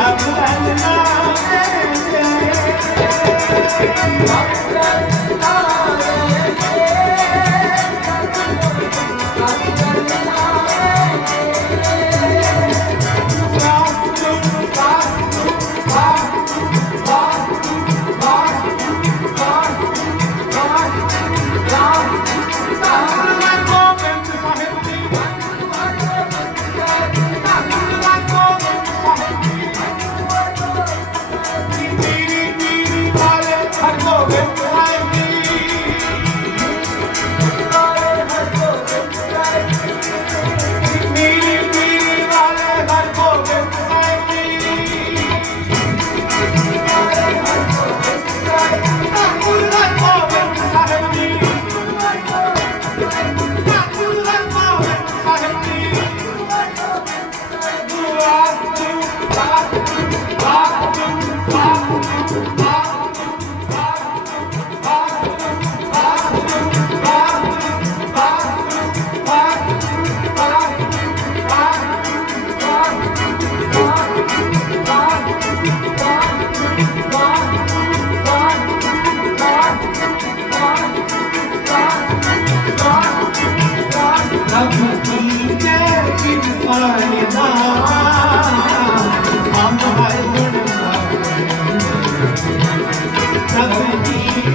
I'm Bye. I'm put